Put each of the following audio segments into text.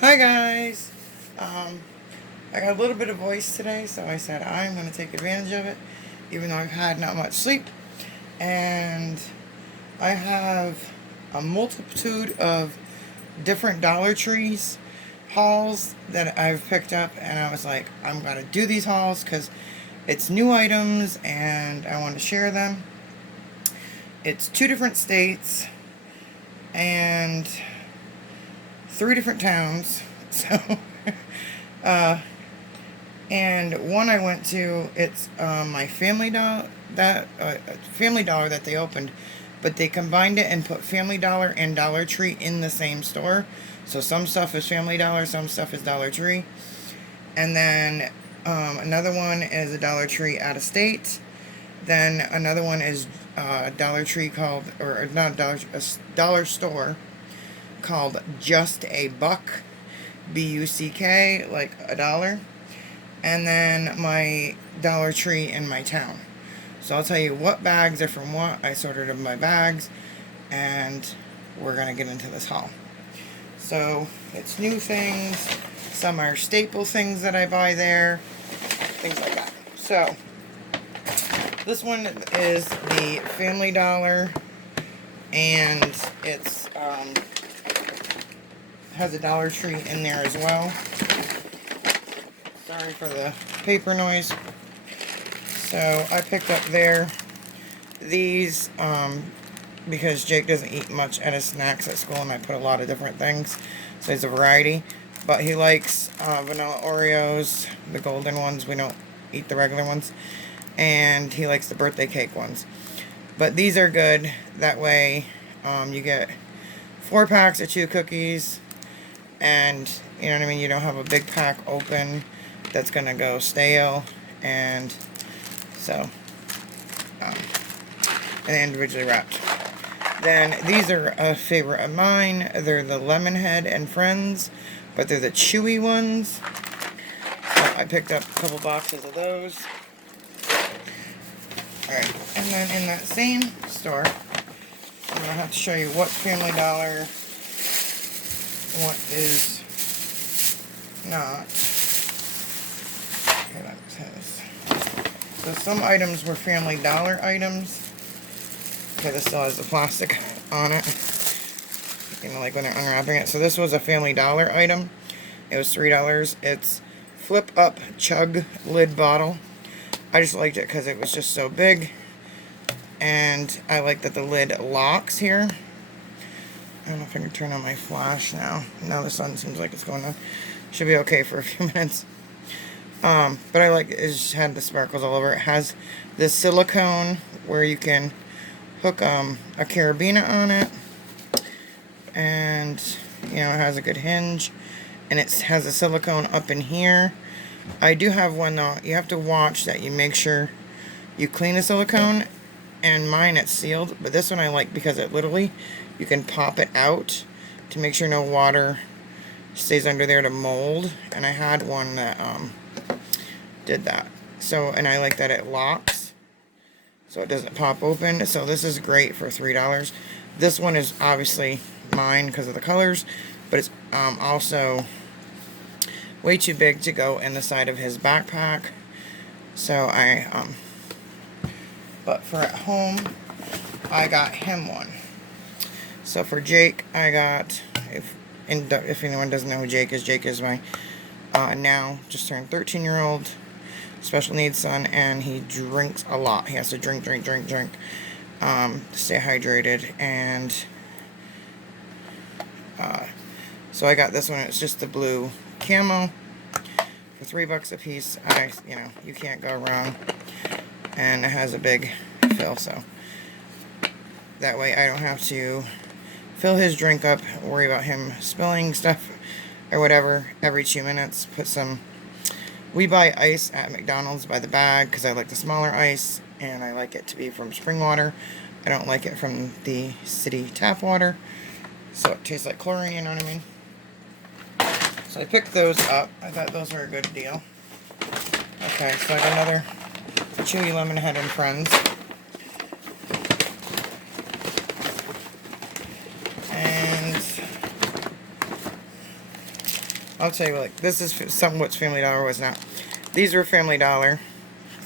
Hi guys! I got a little bit of voice today, so I said I'm going to take advantage of it, even though I've had not much sleep. And I have a multitude of different Dollar Trees hauls that I've picked up, and I was like, I'm going to do these hauls because it's new items and I want to share them. It's 2 different states and 3 different towns, so and one I went to, it's my Family Dollar that they opened, but they combined it and put Family Dollar and Dollar Tree in the same store. So some stuff is Family Dollar, some stuff is Dollar Tree, and then another one is a Dollar Tree out of state. Then another one is Dollar Tree called, or not Dollar, a dollar store called Just a Buck, BUCK, like a dollar. And then my Dollar Tree in my town. So I'll tell you what bags are from what. I sorted them by bags, and we're gonna get into this haul. So it's new things. Some are staple things that I buy there, things like that. So this one is the Family Dollar, and it's has a Dollar Tree in there as well. Sorry for the paper noise. So I picked up there these because Jake doesn't eat much at his snacks at school, and I put a lot of different things, so it's a variety. But he likes vanilla Oreos, the golden ones. We don't eat the regular ones. And he likes the birthday cake ones. But these are good. That way you get 4 packs of 2 cookies, and you know what I mean, you don't have a big pack open that's gonna go stale. And so and they're individually wrapped. Then these are a favorite of mine. They're the Lemon Head and Friends, but they're the chewy ones. So I picked up a couple boxes of those. Alright, and then in that same store, I'm going to have to show you what Family Dollar, what is not. Okay, that says. So some items were Family Dollar items. Okay, this still has the plastic on it. You know, like when they're unwrapping it. So this was a Family Dollar item. It was $3. It's flip up chug lid bottle. I just liked it because it was just so big, and I like that the lid locks here. I don't know if I can turn on my flash now. Now the sun seems like it's going on. Should be okay for a few minutes. But I like it. It just had the sparkles all over. It has this silicone where you can hook a carabiner on it, and you know, it has a good hinge, and it has a silicone up in here. I do have one though. You have to watch that you make sure you clean the silicone, and mine it's sealed, but this one I like because it literally, you can pop it out to make sure no water stays under there to mold, and I had one that did that. So, and I like that it locks so it doesn't pop open. So this is great for $3. This one is obviously mine because of the colors, but it's also way too big to go in the side of his backpack. So but for at home, I got him one. So for Jake, I got, if anyone doesn't know who Jake is my now just turned 13-year-old special needs son, and he drinks a lot. He has to drink to stay hydrated. And so I got this one. It's just the blue camo for $3 a piece. You know, you can't go wrong, and it has a big fill, so that way I don't have to fill his drink up, worry about him spilling stuff or whatever every 2 minutes. We buy ice at McDonald's by the bag because I like the smaller ice, and I like it to be from spring water. I don't like it from the city tap water, so it tastes like chlorine, you know what I mean? So I picked those up. I thought those were a good deal. Okay, so I got another chewy Lemon Head and Friends. And I'll tell you, like, this is something what's Family Dollar was not. These were Family Dollar.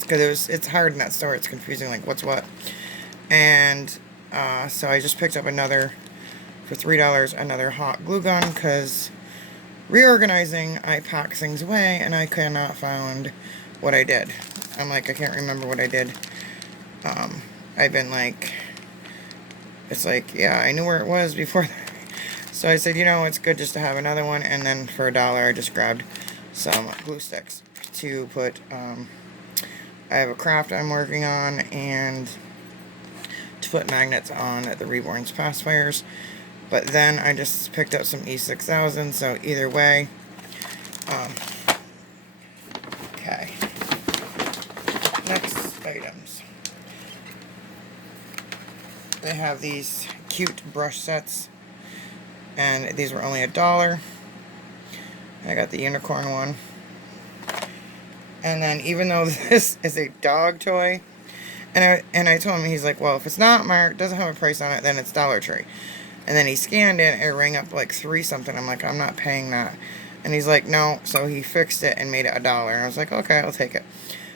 Because it's hard in that store. It's confusing, like, what's what. And so I just picked up another, for $3, another hot glue gun, because reorganizing, I pack things away, and I cannot find what I did. I'm like, I can't remember what I did. I've been like, it's like, yeah, I knew where it was before. So I said, you know, it's good just to have another one. And then for $1, I just grabbed some glue sticks to put, I have a craft I'm working on, and to put magnets on the Reborn's Pacifiers. But then I just picked up some E6000, so either way. Okay. Next items. They have these cute brush sets, and these were only $1. I got the unicorn one. And then, even though this is a dog toy, and I told him, he's like, well, if it's not marked, doesn't have a price on it, then it's Dollar Tree. And then he scanned it, it rang up like $3 something. I'm like, I'm not paying that. And he's like, no. So he fixed it and made it $1. And I was like, okay, I'll take it.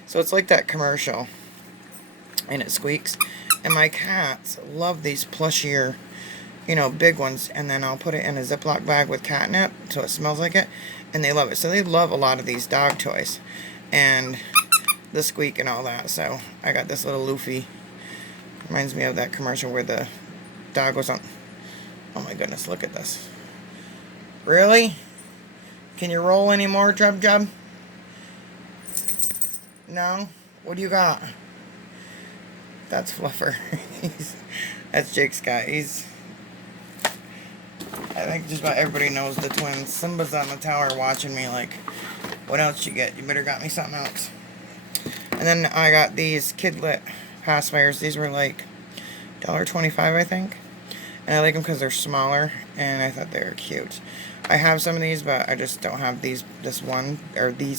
So it's like that commercial, and it squeaks. And my cats love these plushier, you know, big ones. And then I'll put it in a Ziploc bag with catnip so it smells like it. And they love it. So they love a lot of these dog toys. And the squeak and all that. So I got this little Luffy. Reminds me of that commercial where the dog was on. Oh my goodness, look at this. Really? Can you roll any more, Jub Jub? No? What do you got? That's Fluffer. That's Jake's guy. I think just about everybody knows the twins. Simba's on the tower watching me like, what else you get? You better got me something else. And then I got these Lit Pacifiers. These were like $1.25, I think. And I like them because they're smaller, and I thought they were cute. I have some of these, but I just don't have these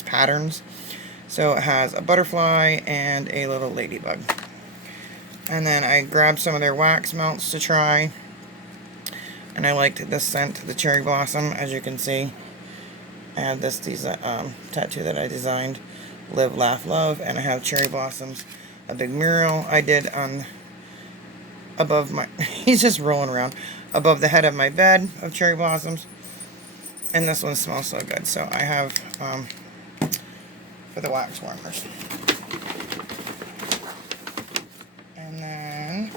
patterns. So it has a butterfly and a little ladybug. And then I grabbed some of their wax melts to try. And I liked this scent, the cherry blossom, as you can see. I have this tattoo that I designed, Live, Laugh, Love, and I have cherry blossoms, a big mural I did on above my, he's just rolling around, above the head of my bed of cherry blossoms. And this one smells so good. So I have, for the wax warmers. And then,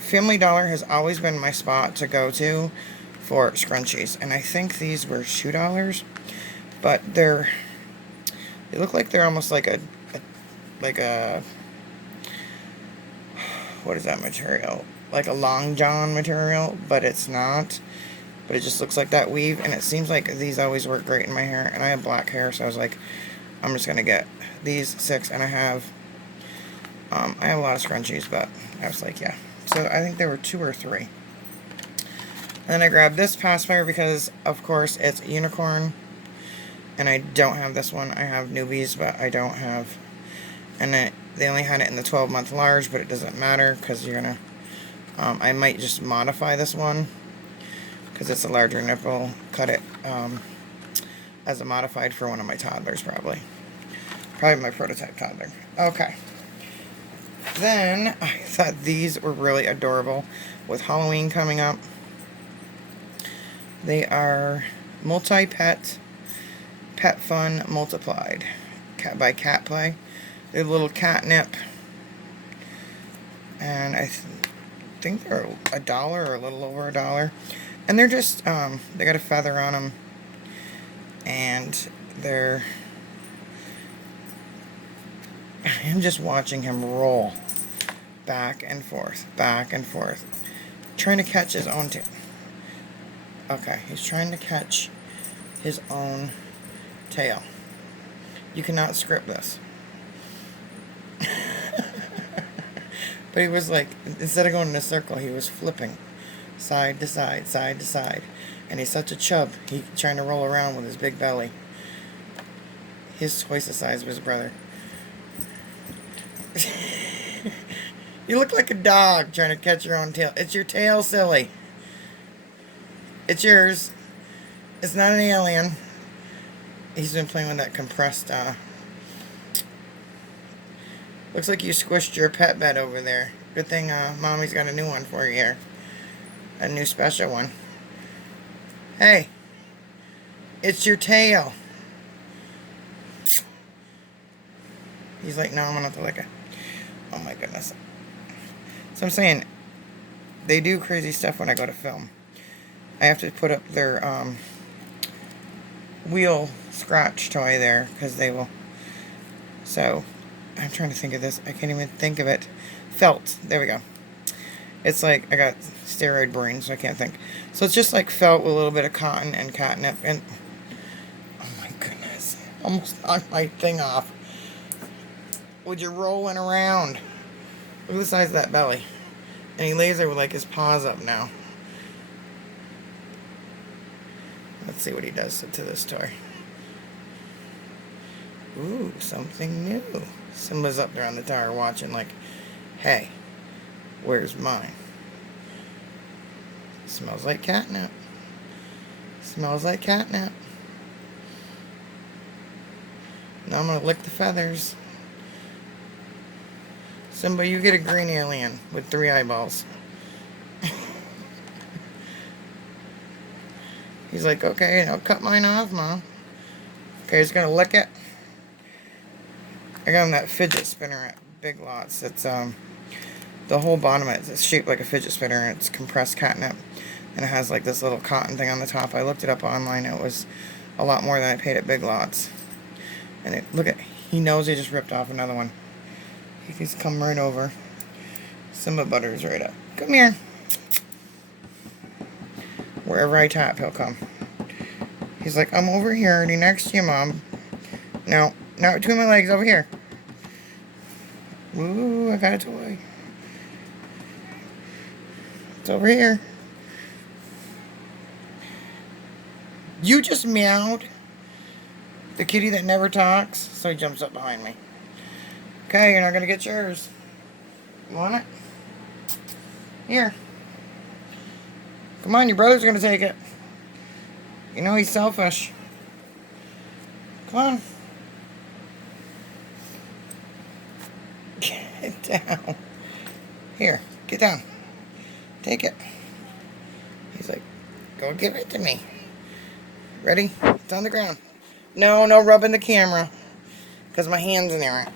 Family Dollar has always been my spot to go to for scrunchies. And I think these were $2, but they look like they're almost like a what is that material? Like a long john material, but it's not. But it just looks like that weave, and it seems like these always work great in my hair. And I have black hair, so I was like, I'm just gonna get these 6, and I have a lot of scrunchies, but I was like, yeah. So I think there were 2 or 3. And then I grabbed this pacifier because, of course, it's a unicorn, and I don't have this one. I have newbies, but I don't have, and they only had it in the 12-month large, but it doesn't matter because you're gonna, I might just modify this one because it's a larger nipple, cut it as a modified for one of my toddlers, probably my prototype toddler. Okay. Then I thought these were really adorable with Halloween coming up. They are multi-pet, pet fun multiplied by Cat Play. They're little catnip, and I think they're $1 or a little over $1. And they're just they got a feather on them, and I'm just watching him roll back and forth, trying to catch his own tail. Okay, he's trying to catch his own tail. You cannot script this. But he was like, instead of going in a circle, he was flipping side to side, side to side. And he's such a chub, he's trying to roll around with his big belly. He's twice the size of his brother. You look like a dog trying to catch your own tail. It's your tail, silly. It's yours. It's not an alien. He's been playing with that compressed, looks like you squished your pet bed over there. Good thing, Mommy's got a new one for you here. A new special one. Hey, it's your tail. He's like, no, I'm gonna have to lick it. Oh my goodness. So I'm saying, they do crazy stuff when I go to film. I have to put up their, wheel scratch toy there, because they will. So, I'm trying to think of this. I can't even think of it. Felt. There we go. It's like, I got steroid brain, so I can't think. So it's just like felt with a little bit of cotton and catnip. And, oh my goodness. Almost knocked my thing off. Would you rolling around? Look at the size of that belly. And he lays there with like his paws up now. Let's see what he does to this toy. Ooh, something new. Simba's up there on the tower watching like, hey, where's mine? Smells like catnip. Smells like catnip. Now I'm gonna lick the feathers. Simba, you get a green alien with 3 eyeballs. He's like, okay, I'll cut mine off, Mom. Okay, he's gonna lick it. I got him that fidget spinner at Big Lots. It's, the whole bottom of it is shaped like a fidget spinner, and it's compressed catnip. And it has like this little cotton thing on the top. I looked it up online. It was a lot more than I paid at Big Lots. And it, look at, he knows he just ripped off another one. He's come right over. Simba butters right up. Come here. Wherever I tap, he'll come. He's like, I'm over here, already next to you, Mom. No, not between my legs, over here. Ooh, I got a toy. It's over here. You just meowed. The kitty that never talks, so he jumps up behind me. Okay, you're not gonna get yours. You want it? Here. Come on, your brother's gonna take it. You know he's selfish. Come on. Get down. Here, get down. Take it. He's like, go give it to me. Ready? It's on the ground. No, no rubbing the camera. Because my hand's in there.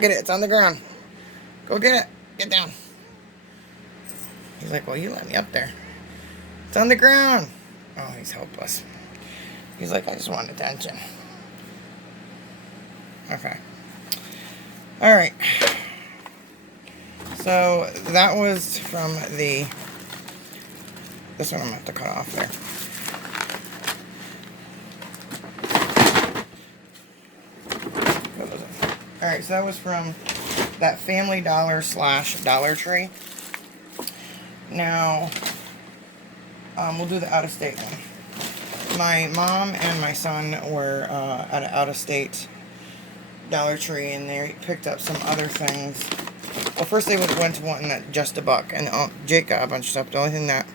Get it, it's on the ground. Go get it. Get down. He's like, well, you let me up there. It's on the ground. Oh, he's hopeless. He's like, I just want attention. Okay. Alright. So, that was from the... This one I'm going to have to cut off there. Alright, so that was from that Family Dollar / Dollar Tree. Now, we'll do the out-of-state one. My mom and my son were at an out-of-state Dollar Tree, and they picked up some other things. Well, first they went to one that just $1, and Jake got a bunch of stuff. The only thing that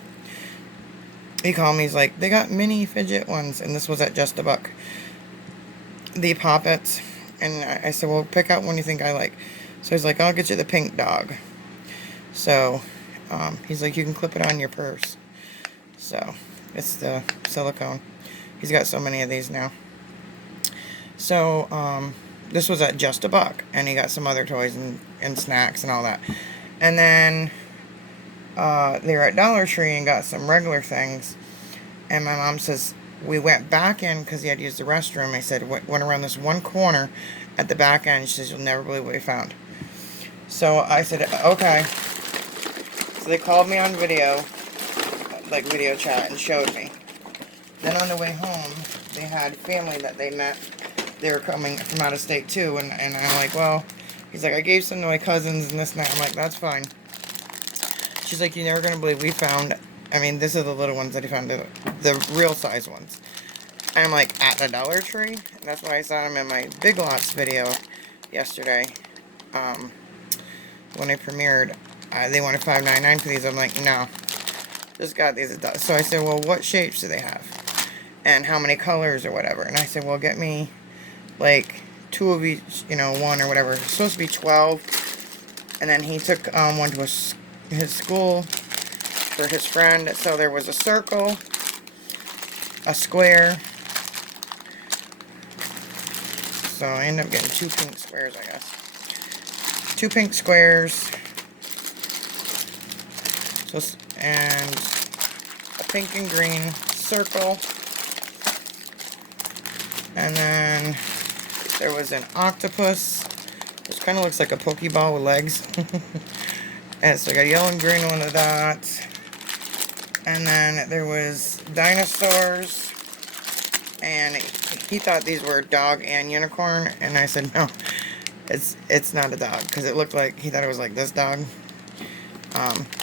he called me, he's like, they got mini fidget ones, and this was at just $1. The Poppets. And I said, well, pick out one you think I like. So he's like, I'll get you the pink dog. So, he's like, you can clip it on your purse. So, it's the silicone. He's got so many of these now. So, this was at just $1. And he got some other toys and snacks and all that. And then, they were at Dollar Tree and got some regular things. And my mom says, we went back in because he had used the restroom. I said, went around this one corner at the back end. She says, you'll never believe what we found. So I said, okay. So they called me on video, like video chat, and showed me. Then on the way home, they had family that they met. They were coming from out of state too. And I'm like, well, he's like, I gave some to my cousins and this and that. I'm like, that's fine. She's like, you're never going to believe we found... I mean, this are the little ones that he found, the real size ones. And I'm like, at the Dollar Tree? And that's why I saw him in my Big Lots video yesterday. When I premiered, they wanted $5.99 for these. I'm like, no. Just got these. So I said, well, what shapes do they have? and how many colors or whatever. And I said, well, get me like 2 of each, you know, 1 or whatever. It's supposed to be 12. And then he took one to his school for his friend. So there was a circle, a square. So I ended up getting 2 pink squares, I guess. 2 pink squares. So, and a pink and green circle. And then there was an octopus, which kind of looks like a Pokeball with legs. And so I got a yellow and green one of that. And then there was dinosaurs. And he thought these were dog and unicorn. And I said, no, it's not a dog. Because it looked like, he thought it was like this dog.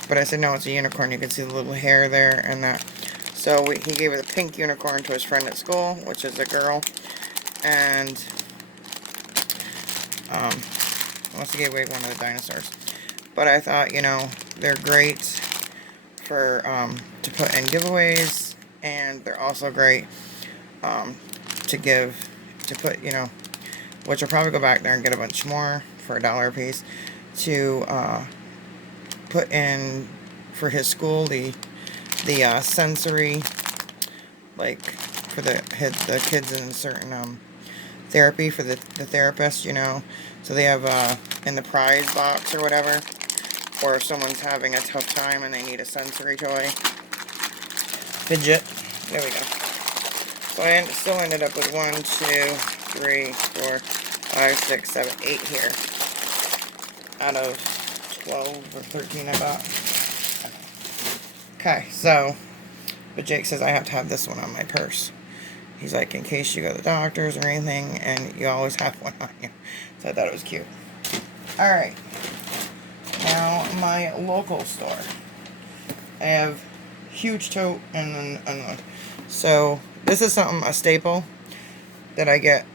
But I said, no, it's a unicorn. You can see the little hair there and that. So he gave it a pink unicorn to his friend at school, which is a girl. And also gave away one of the dinosaurs. But I thought, you know, they're great for to put in giveaways, and they're also great to put, you know, which I'll probably go back there and get a bunch more for $1 a piece to put in for his school, the sensory, like for the kids in certain therapy for the therapist, you know. So they have in the prize box or whatever, or if someone's having a tough time and they need a sensory toy. Fidget. There we go. So I still ended up with 1, 2, 3, 4, 5, 6, 7, 8 here. Out of 12 or 13 I bought. Okay, so, but Jake says I have to have this one on my purse. He's like, in case you go to the doctor's or anything, and you always have one on you. So I thought it was cute. Alright. Now, my local store. I have huge tote and then unload. So, this is a staple that I get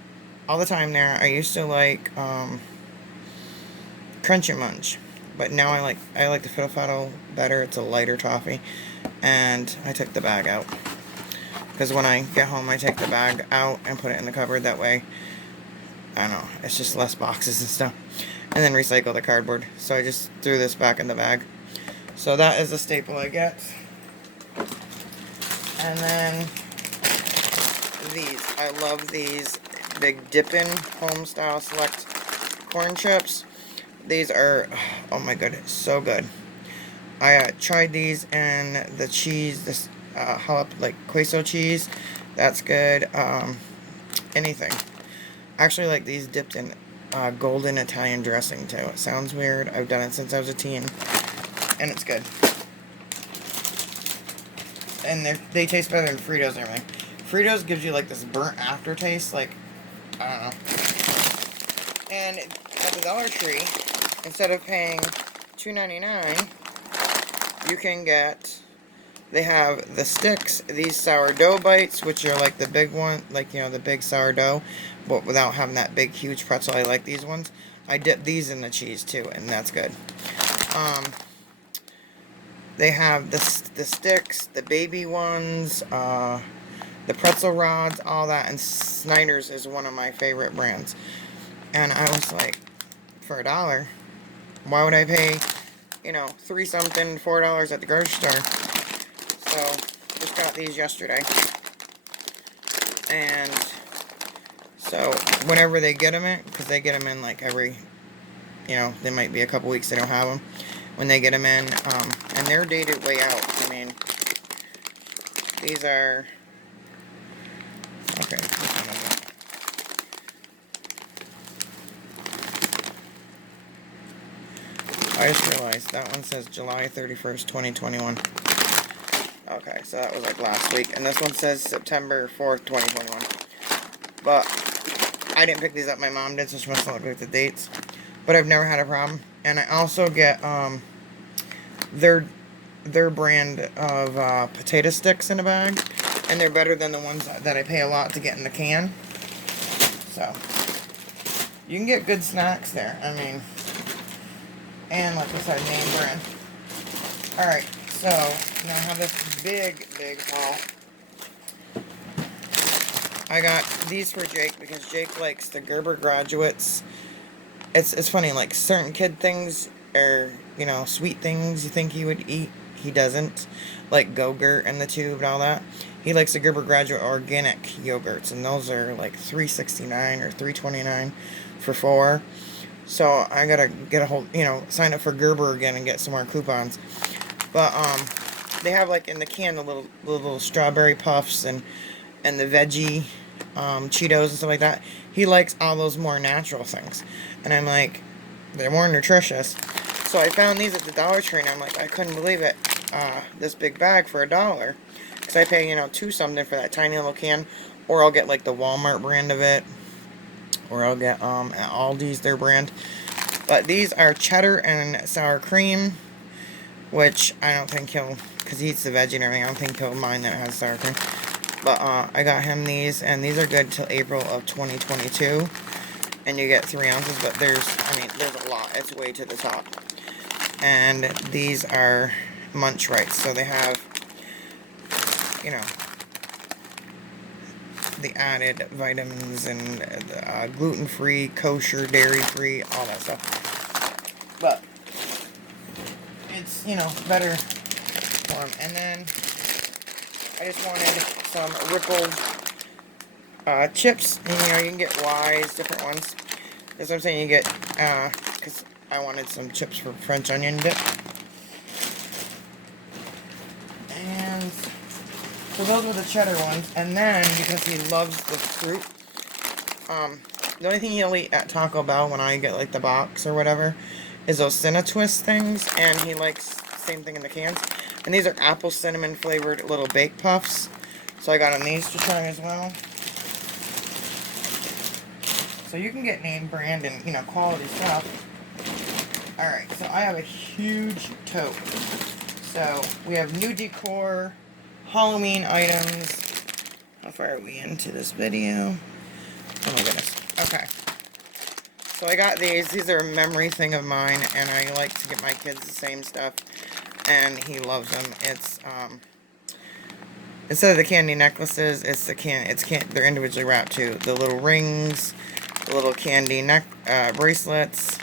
all the time there. I used to like Crunch and Munch. But now I like the Fiddle better. It's a lighter toffee. And I took the bag out. Because when I get home, I take the bag out and put it in the cupboard. That way, I don't know, it's just less boxes and stuff. And then recycle the cardboard. So I just threw this back in the bag. So that is a staple I get. And then these. I love these big Dippin' Homestyle Select corn chips. These are, oh my goodness, so good. I tried these and the cheese, this like queso cheese, that's good. Anything. I actually like these dipped in golden Italian dressing too. It sounds weird. I've done it since I was a teen, and it's good. And they taste better than Fritos and everything. Fritos gives you like this burnt aftertaste, like, I don't know. And at the Dollar Tree, instead of paying $2.99, you can get, they have the sticks, these sourdough bites, which are like the big one, like, you know, the big sourdough, but without having that big, huge pretzel. I like these ones. I dip these in the cheese, too, and that's good. They have the sticks, the baby ones, the pretzel rods, all that, and Snyder's is one of my favorite brands. And I was like, for $1, why would I pay, you know, $3-something, $4 at the grocery store? So, just got these yesterday. And so, whenever they get them in, because they get them in like every, you know, they might be a couple weeks they don't have them. When they get them in, and they're dated way out. I mean, these are, okay. I just realized that one says July 31st, 2021. Okay, so that was like last week. And this one says September 4th, 2021. But I didn't pick these up. My mom did, so she must not look at the dates. But I've never had a problem. And I also get their brand of potato sticks in a bag. And they're better than the ones that I pay a lot to get in the can. So, you can get good snacks there. I mean, and like I said, name brand. Alright, so now I have this big haul. I got these for Jake because Jake likes the Gerber Graduates. It's funny, like certain kid things or, you know, sweet things you think he would eat, he doesn't. Like Go-Gurt and the tube and all that. He likes the Gerber Graduate organic yogurts, and those are like $3.69 or $3.29 for 4. So I gotta get a whole, you know, sign up for Gerber again and get some more coupons. But they have like in the can the little strawberry puffs and the veggie Cheetos and stuff like that. He likes all those more natural things, and I'm like, they're more nutritious. So I found these at the Dollar Tree, and I'm like, I couldn't believe it. This big bag for $1, because I pay, you know, $2 something for that tiny little can, or I'll get like the Walmart brand of it, or I'll get at Aldi's their brand. But these are cheddar and sour cream, which I don't think he'll, because he eats the veggie and everything, I don't think he'll mind that it has sour cream. But I got him these, and these are good till April of 2022. And you get 3 ounces, but there's a lot. It's way to the top. And these are Munch Rights, so they have, you know, the added vitamins and gluten-free, kosher, dairy-free, all that stuff. But it's, you know, better for them. And then I just wanted some Ripple chips. And, you know, you can get Wise, different ones. That's what I'm saying. You get, because I wanted some chips for French onion dip. And so those were the cheddar ones. And then, because he loves the fruit, the only thing he'll eat at Taco Bell when I get, like, the box or whatever is those Cinnatwist things. And he likes the same thing in the cans. And these are apple cinnamon flavored little bake puffs. So I got him these to try as well. So you can get name brand and, you know, quality stuff. Alright, so I have a huge tote. So we have new Decor, Halloween items. How far are we into this video? Oh my goodness. Okay. So I got these. These are a memory thing of mine, and I like to get my kids the same stuff. And he loves them. It's, instead of the candy necklaces, they're individually wrapped too. The little rings, the little candy bracelets.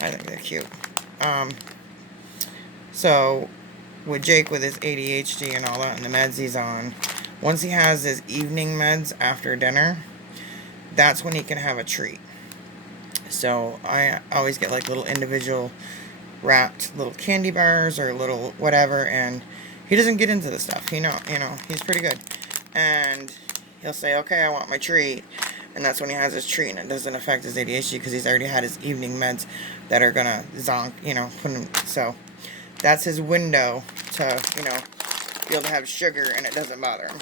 I think they're cute. So, with Jake with his ADHD and all that, and the meds he's on, once he has his evening meds after dinner, that's when he can have a treat. So, I always get like little individual wrapped little candy bars or little whatever, and he doesn't get into the stuff. You know, he's pretty good. And he'll say, okay, I want my treat. And that's when he has his treat, and it doesn't affect his ADHD because he's already had his evening meds that are gonna zonk, you know, put him. So that's his window to, you know, be able to have sugar and it doesn't bother him.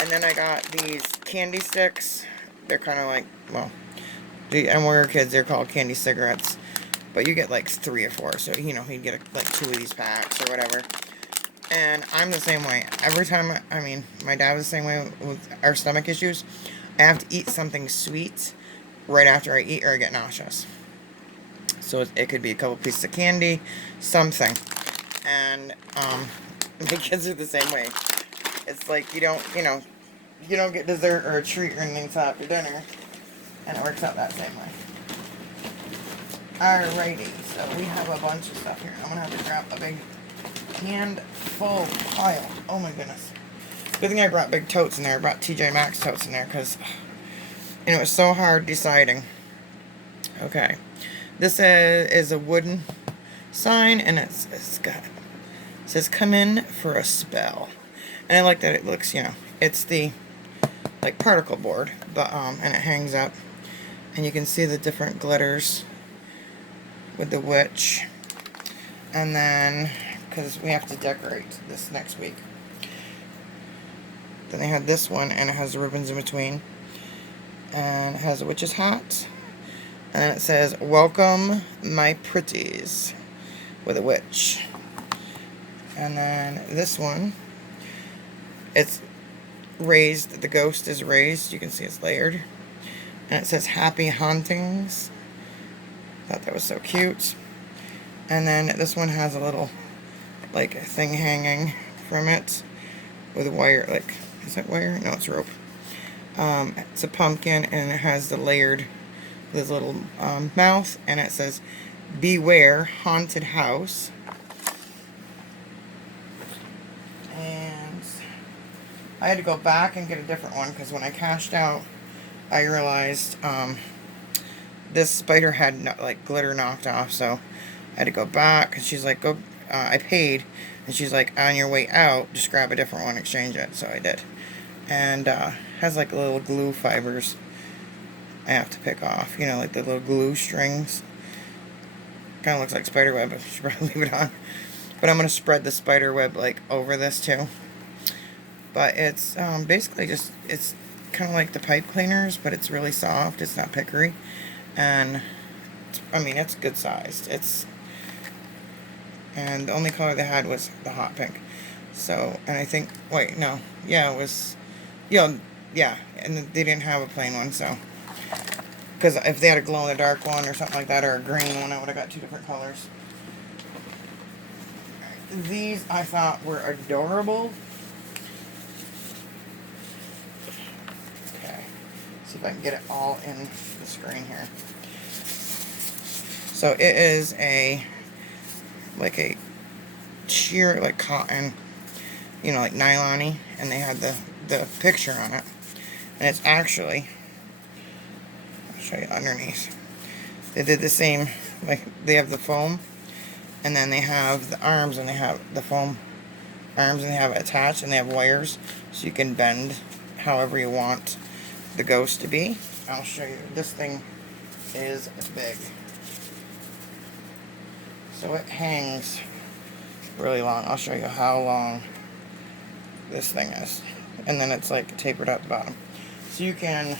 And then I got these candy sticks. They're kind of like, well, and when we were kids, they're called candy cigarettes. But you get like 3 or 4, so, you know, he'd get like 2 of these packs or whatever. And I'm the same way. Every time, my dad was the same way with our stomach issues. I have to eat something sweet right after I eat or I get nauseous. So it could be a couple pieces of candy, something. And the kids are the same way. It's like you don't get dessert or a treat or anything until after dinner. And it works out that same way. Alrighty, so we have a bunch of stuff here. I'm going to have to grab a big handful pile. Oh my goodness. Good thing I brought big totes in there. I brought TJ Maxx totes in there because, you know, it was so hard deciding. Okay. This is a wooden sign, and it says come in for a spell. And I like that it looks, you know, it's the like particle board, but and it hangs up, and you can see the different glitters with the witch. And then because we have to decorate this next week. Then they had this one, and it has the ribbons in between. And it has a witch's hat. And then it says, welcome my pretties, with a witch. And then this one, it's raised, the ghost is raised. You can see it's layered. And it says, happy hauntings. Thought that was so cute. And then this one has a little, like, thing hanging from it with a wire, like, is that wire? No, it's rope. It's a pumpkin, and it has the layered, this little mouth, and it says, "Beware Haunted House." And I had to go back and get a different one, because when I cashed out, I realized this spider had like glitter knocked off, so I had to go back, and she's like, "Go." I paid, and she's like, "On your way out, just grab a different one, exchange it." So I did, and has like little glue fibers I have to pick off, you know, like the little glue strings. Kind of looks like spider web, but I should probably leave it on. But I'm gonna spread the spider web like over this too. But it's basically just, it's kind of like the pipe cleaners, but it's really soft. It's not pickery, and I mean, it's good sized. And the only color they had was the hot pink. So, and I think, wait, no, yeah, it was, yeah, and they didn't have a plain one, so, because if they had a glow-in-the-dark one or something like that, or a green one, I would have got two different colors. These I thought were adorable. Okay, see if I can get it all in the screen here. So it is like a sheer, like cotton, you know, like nylon-y, and they had the picture on it, and it's actually, I'll show you underneath. They did the same, like they have the foam, and then they have the arms, and they have the foam arms, and they have it attached, and they have wires, so you can bend however you want the ghost to be. I'll show you. This thing is big. So it hangs really long. I'll show you how long this thing is. And then it's like tapered at the bottom. So you can, hang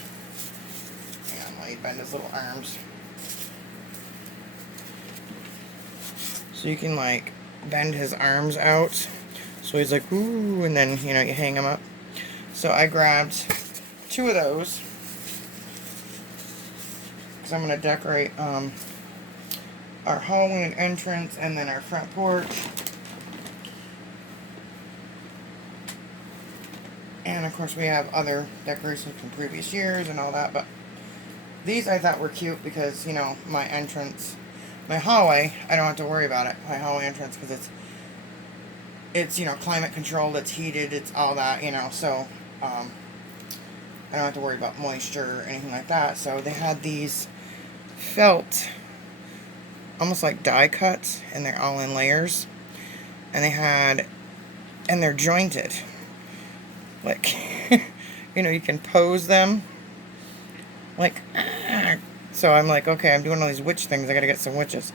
on, let me bend his little arms. So you can like bend his arms out. So he's like, ooh, and then, you know, you hang him up. So I grabbed 2 of those, because I'm going to decorate our Halloween entrance and then our front porch. And of course we have other decorations from previous years and all that, but these I thought were cute because, you know, my entrance, my hallway, I don't have to worry about it, my hallway entrance, because it's, you know, climate controlled, it's heated, it's all that, you know, so I don't have to worry about moisture or anything like that. So they had these felt, almost like die cuts, and they're all in layers, and they're jointed, like, you know, you can pose them, like, so I'm like, okay, I'm doing all these witch things, I gotta get some witches.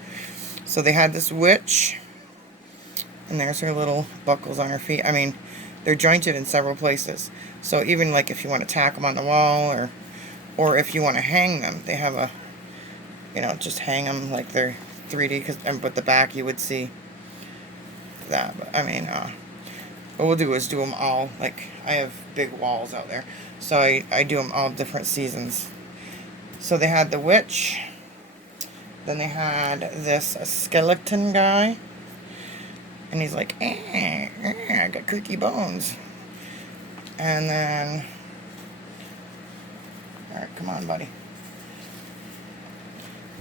So they had this witch, and there's her little buckles on her feet. I mean, they're jointed in several places, so even like if you want to tack them on the wall, or if you want to hang them, they have a, you know, just hang them like they're 3D, but the back you would see that. But I mean, what we'll do is do them all, like, I have big walls out there, so I do them all different seasons. So they had the witch, then they had this skeleton guy, and he's like, I got creaky bones. And then, alright, come on, buddy.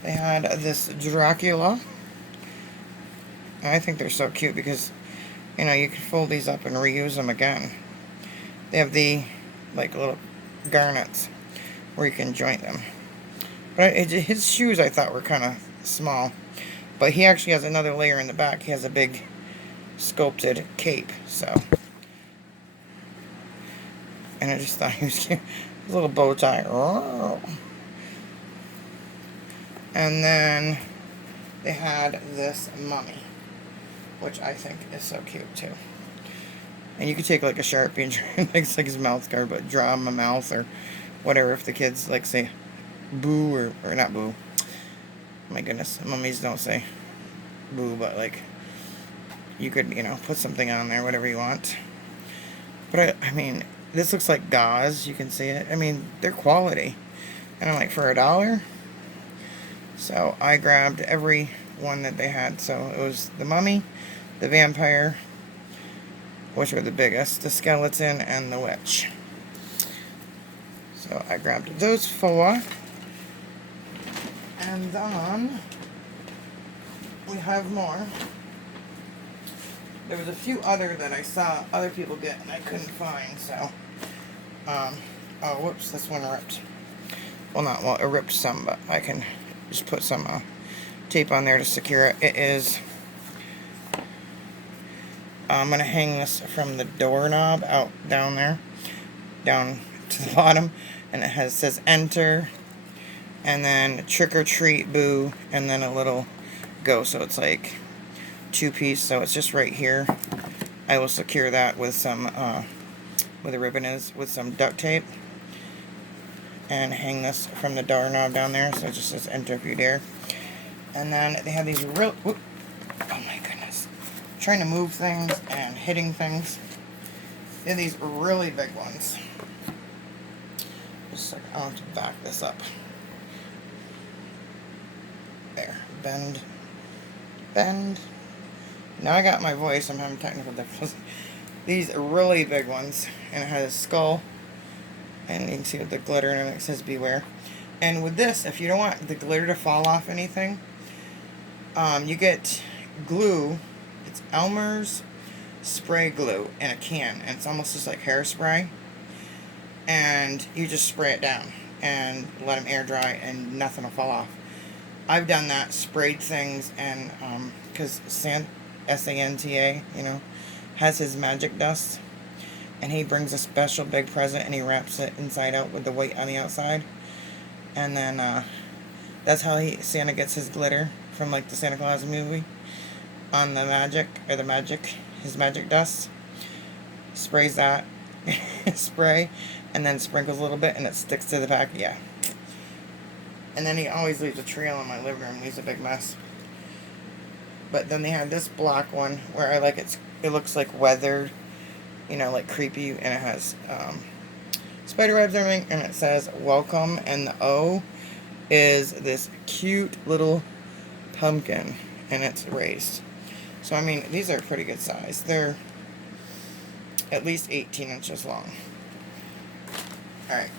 They had this Dracula. And I think they're so cute because, you know, you can fold these up and reuse them again. They have the, like, little garnets where you can joint them. But his shoes I thought were kind of small. But he actually has another layer in the back. He has a big sculpted cape, so. And I just thought he was cute. His little bow tie. And then they had this mummy, which I think is so cute too. And you could take like a Sharpie and try, like his mouth guard, but draw him a mouth or whatever if the kids like say boo or not boo. My goodness, mummies don't say boo, but like you could, you know, put something on there, whatever you want. But I mean, this looks like gauze, you can see it. I mean, they're quality. And I'm like, for $1? So I grabbed every one that they had. So it was the mummy, the vampire, which were the biggest, the skeleton and the witch. So I grabbed those 4. And then we have more. There was a few other that I saw other people get and I couldn't find, so oh whoops, this one ripped. Well, it ripped some, but I can just put some tape on there to secure it. It is, I'm going to hang this from the doorknob out down there, down to the bottom, and it says enter, and then trick or treat boo, and then a little go, so it's like 2-piece, so it's just right here. I will secure that with some, where the ribbon is, with some duct tape, and hang this from the doorknob down there, so it just says enter if you dare. And then they have these real, oh my goodness, trying to move things and hitting things. They have these really big ones. Just like, I'll have to back this up. There, bend. Now I got my voice, I'm having technical difficulties. These are really big ones, and it has a skull. And you can see with the glitter and it says beware. And with this, if you don't want the glitter to fall off anything, you get glue. It's Elmer's spray glue in a can, and it's almost just like hairspray. And you just spray it down and let them air dry, and nothing will fall off. I've done that, sprayed things, and because Santa, you know, has his magic dust. And he brings a special big present, and he wraps it inside out with the white on the outside. And then that's how Santa gets his glitter from like the Santa Claus movie on the his magic dust. Sprays that spray, and then sprinkles a little bit, and it sticks to the pack. Yeah. And then he always leaves a trail in my living room. Leaves a big mess. But then they have this black one where I like it looks like weathered. You know, like creepy, and it has spider webs and everything, and it says welcome, and the O is this cute little pumpkin, and it's raised. So I mean, these are pretty good size. They're at least 18 inches long. Alright,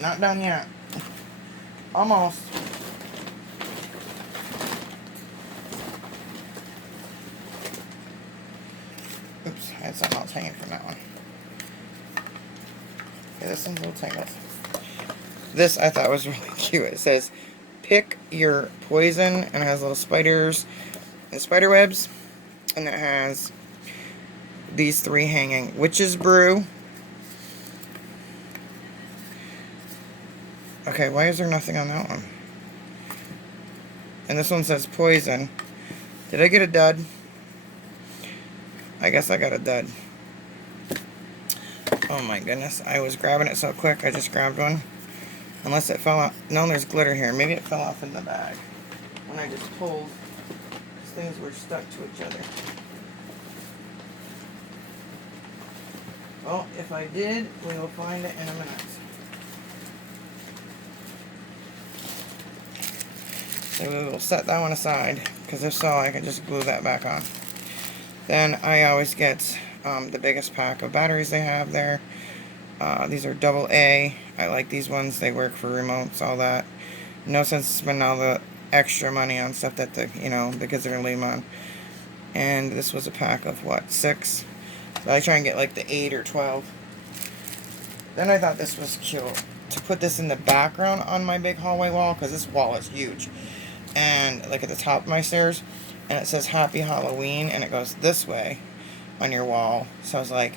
not done yet. Almost. Oops, I had something else hanging from that one. Okay, this one's a little tangled. This I thought was really cute. It says, pick your poison, and it has little spiders and spider webs. And it has these 3 hanging. Witch's Brew. Okay, why is there nothing on that one? And this one says poison. Did I get a dud? I guess I got a dud. Oh my goodness, I was grabbing it so quick, I just grabbed one. Unless it fell out. No, there's glitter here. Maybe it fell off in the bag when I just pulled, because things were stuck to each other. Well, if I did, we will find it in a minute. So we will set that one aside, because if so, I can just glue that back on. Then I always get the biggest pack of batteries they have there. These are AA. I like these ones. They work for remotes, all that. No sense spending all the extra money on stuff that the kids are gonna leave them on. And this was a pack of what, 6? So I try and get like the 8 or 12. Then I thought this was cute to put this in the background on my big hallway wall, because this wall is huge. And like at the top of my stairs, and it says Happy Halloween, and it goes this way on your wall. So I was like,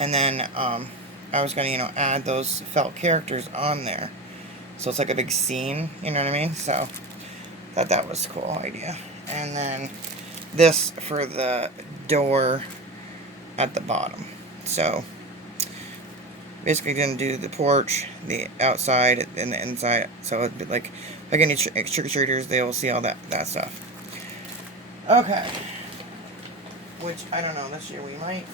and then I was gonna add those felt characters on there, so it's like a big scene, you know what I mean? So thought that was a cool idea. And then this for the door at the bottom. So basically gonna do the porch, the outside, and the inside. So it'd be like any trick-or-treaters, they will see all that stuff. Okay. Which, I don't know, this year we might.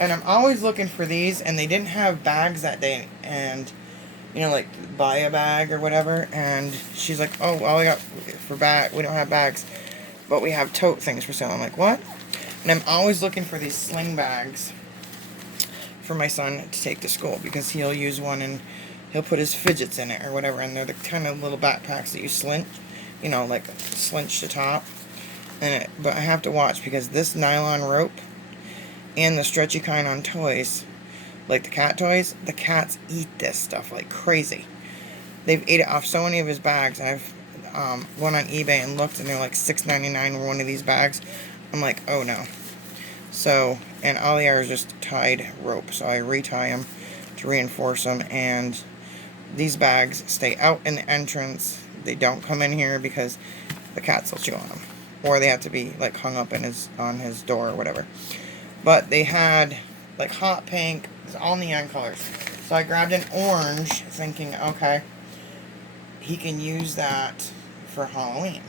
And I'm always looking for these, and they didn't have bags that day. And, like, buy a bag or whatever. And she's like, oh, all we got for bag, we don't have bags. But we have tote things for sale. I'm like, what? And I'm always looking for these sling bags for my son to take to school, because he'll use one and he'll put his fidgets in it or whatever, and they're the kind of little backpacks that you slinch, like slinch the top. But I have to watch, because this nylon rope and the stretchy kind on toys, like the cat toys, the cats eat this stuff like crazy. They've ate it off so many of his bags. I've went on eBay and looked, and they're like $6.99 for one of these bags. I'm like, oh no. So, and all they are is just tied rope. So I retie them to reinforce them, and these bags stay out in the entrance. They don't come in here because the cats will chew on them, or they have to be like hung up on his door or whatever. But they had like hot pink, all neon colors. So I grabbed an orange, thinking, okay, he can use that for Halloween.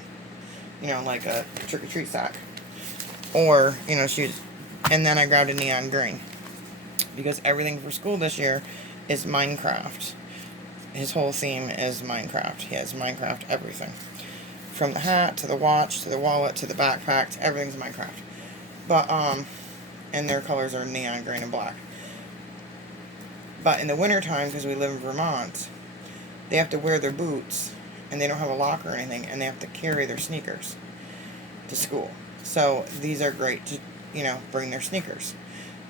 Like a trick-or-treat sack. Or, shoes. And then I grabbed a neon green, because everything for school this year is Minecraft. His whole theme is Minecraft. He has Minecraft everything. From the hat, to the watch, to the wallet, to the backpack, to everything's Minecraft. But, and their colors are neon green and black. But in the wintertime, because we live in Vermont, they have to wear their boots, and they don't have a locker or anything, and they have to carry their sneakers to school. So these are great to, bring their sneakers.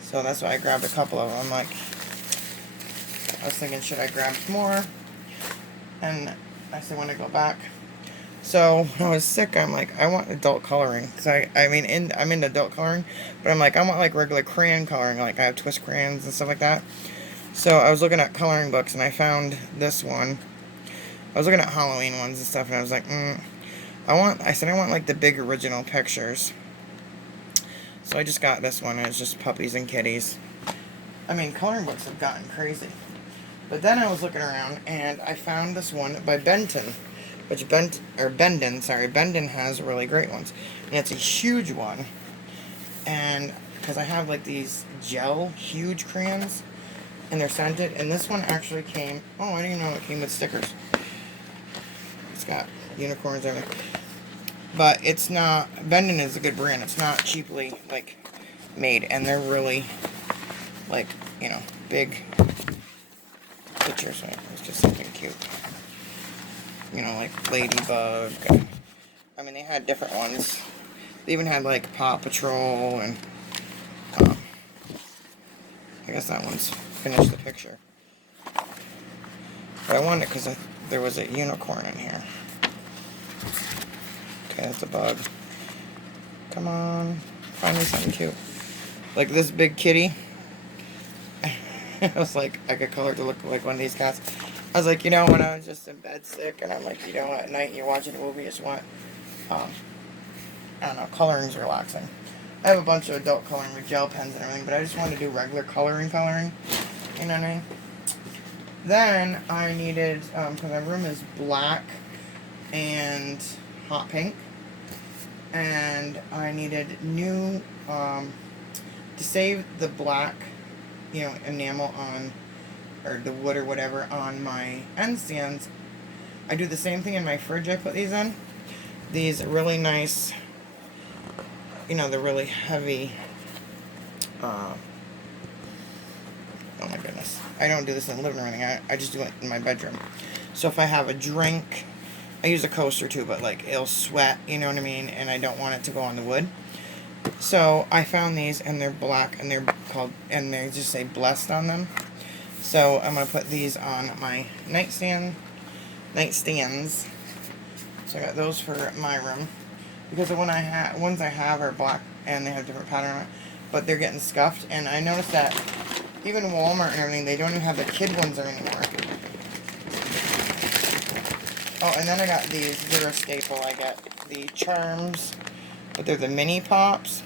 So that's why I grabbed a couple of them. I was thinking, should I grab more? And I said, when I go back. So when I was sick, I'm like, I want adult coloring. Cause I'm into adult coloring, but I'm like, I want like regular crayon coloring. Like I have twist crayons and stuff like that. So I was looking at coloring books, and I found this one. I was looking at Halloween ones and stuff, and I was like, I want like the big original pictures. So I just got this one, and it's just puppies and kitties. I mean, coloring books have gotten crazy. But then I was looking around, and I found this one by Bendon, Bendon has really great ones. And it's a huge one. And, because I have like these gel, huge crayons, and they're scented, and this one actually came, I didn't even know it came with stickers. It's got unicorns and everything. But it's not, Bendon is a good brand. It's not cheaply, like, made. And they're really, like, big pictures. It's just something cute. Like Ladybug. I mean, they had different ones. They even had, like, Paw Patrol, and, I guess that one's finished the picture. But I wanted it because there was a unicorn in here. Okay, that's a bug. Come on. Find me something cute. Like this big kitty. I was like, I could color it to look like one of these cats. I was like, when I was just in bed sick, and I'm like, at night you're watching a movie, you just want, I don't know, coloring's relaxing. I have a bunch of adult coloring with gel pens and everything, but I just wanted to do regular coloring. You know what I mean? Then I needed, because my room is black and hot pink, and I needed new, to save the black, enamel on, or the wood or whatever on my end stands. I do the same thing in my fridge. I put these in. These really nice, they're really heavy, oh my goodness. I don't do this in the living room or anything. I just do it in my bedroom. So if I have a drink, I use a coaster too, but like it'll sweat, you know what I mean? And I don't want it to go on the wood. So I found these, and they're black, and and they just say blessed on them. So I'm going to put these on my nightstands. So I got those for my room. Because the ones I have are black, and they have different pattern on it. But they're getting scuffed, and I noticed that even Walmart and everything, they don't even have the kid ones there anymore. Oh, and then I got these. They're a staple. I got the Charms, but they're the mini pops.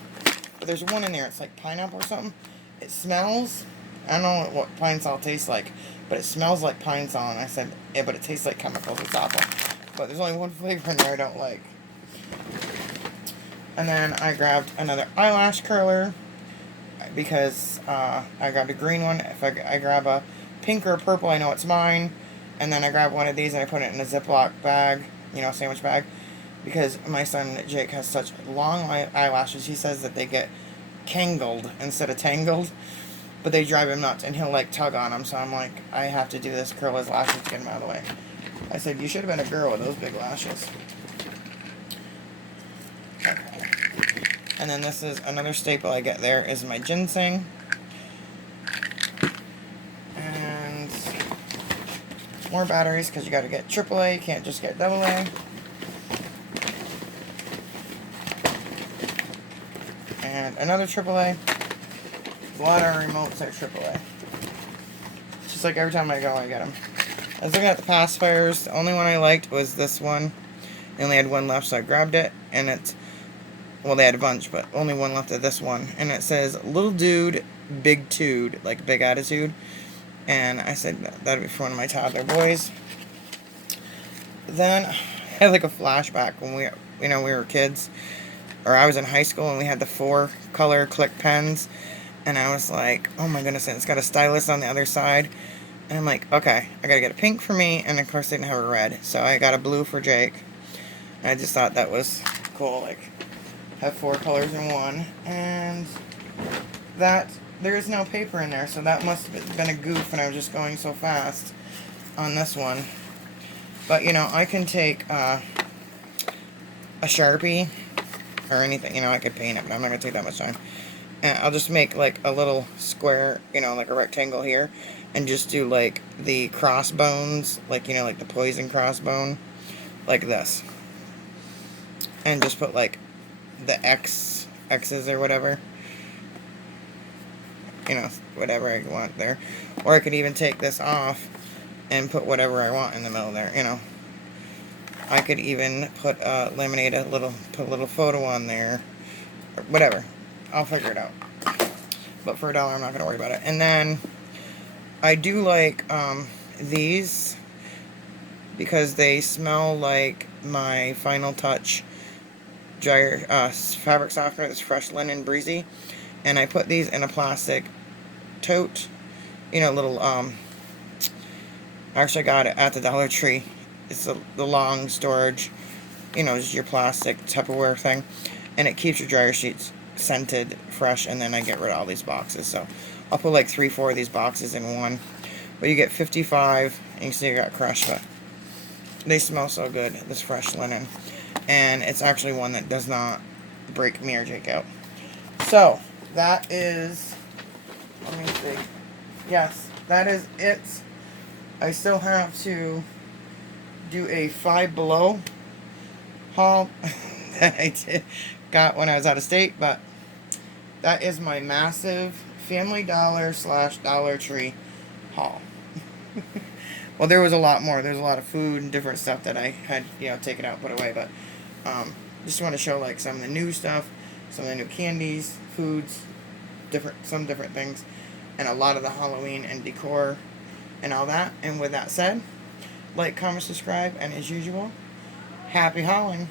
But there's one in there. It's like pineapple or something. It smells. I don't know what pine sol tastes like, but it smells like pine sol. And I said, yeah, but it tastes like chemicals. It's awful. But there's only one flavor in there I don't like. And then I grabbed another eyelash curler, because I grabbed a green one. If I grab a pink or a purple, I know it's mine. And then I grab one of these, and I put it in a Ziploc bag, sandwich bag, because my son Jake has such long eyelashes. He says that they get kangled instead of tangled. But they drive him nuts, and he'll like tug on them. So I'm like, I have to do this, curl his lashes to get him out of the way. I said, you should have been a girl with those big lashes. Okay. And then this is another staple I get there is my ginseng. And more batteries, because you got to get AAA. You can't just get AA. And another AAA. A lot of remotes are AAA. Just like every time I go, I get them. I was looking at the pacifiers. The only one I liked was this one. They only had one left, so I grabbed it. And it's, well, they had a bunch, but only one left of this one. And it says, little dude, big tude, like big attitude. And I said, that'd be for one of my toddler boys. Then I had like a flashback when we were kids. Or I was in high school and we had the 4-color click pens. And I was like, oh my goodness, and it's got a stylus on the other side. And I'm like, okay, I gotta get a pink for me, and of course they didn't have a red. So I got a blue for Jake. And I just thought that was cool, like, have 4 colors in one. And that, there is no paper in there, so that must have been a goof, and I was just going so fast on this one. But, you know, I can take a Sharpie, or anything, you know, I could paint it, but I'm not gonna take that much time. And I'll just make like a little square, you know, like a rectangle here, and just do like the crossbones, like, you know, like the poison crossbone, like this. And just put like the X's or whatever, you know, whatever I want there. Or I could even take this off and put whatever I want in the middle there, you know. I could even put laminate put a little photo on there, or whatever. I'll figure it out. But for $1, I'm not going to worry about it. And then I do like these because they smell like my Final Touch dryer fabric softener. That's fresh linen, breezy. And I put these in a plastic tote. You know, little I actually got it at the Dollar Tree. It's the long storage, you know, just your plastic Tupperware thing. And it keeps your dryer sheets scented, fresh, and then I get rid of all these boxes. So I'll put like 3-4 of these boxes in one. But you get 55, and you see I got crushed, but they smell so good, this fresh linen. And it's actually one that does not break me or Jake out. So, that is, let me see. Yes, that is it. I still have to do a Five Below haul that I got when I was out of state, but that is my massive Family Dollar / Dollar Tree haul. Well, there was a lot more. There's a lot of food and different stuff that I had, you know, taken out, put away, but just want to show like some of the new stuff, some of the new candies, foods, some different things, and a lot of the Halloween and decor and all that. And with that said, like, comment, subscribe, and as usual, happy hauling.